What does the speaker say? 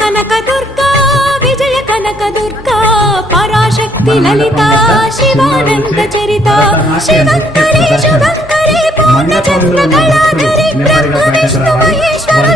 Kanaka Durga Vijaya Kanaka Durga Parashakti Lalitha Sivananda Charitha శివంకరి శుభంకరి Purnachandra కళాధరి Brahma Vishnu Maheshwara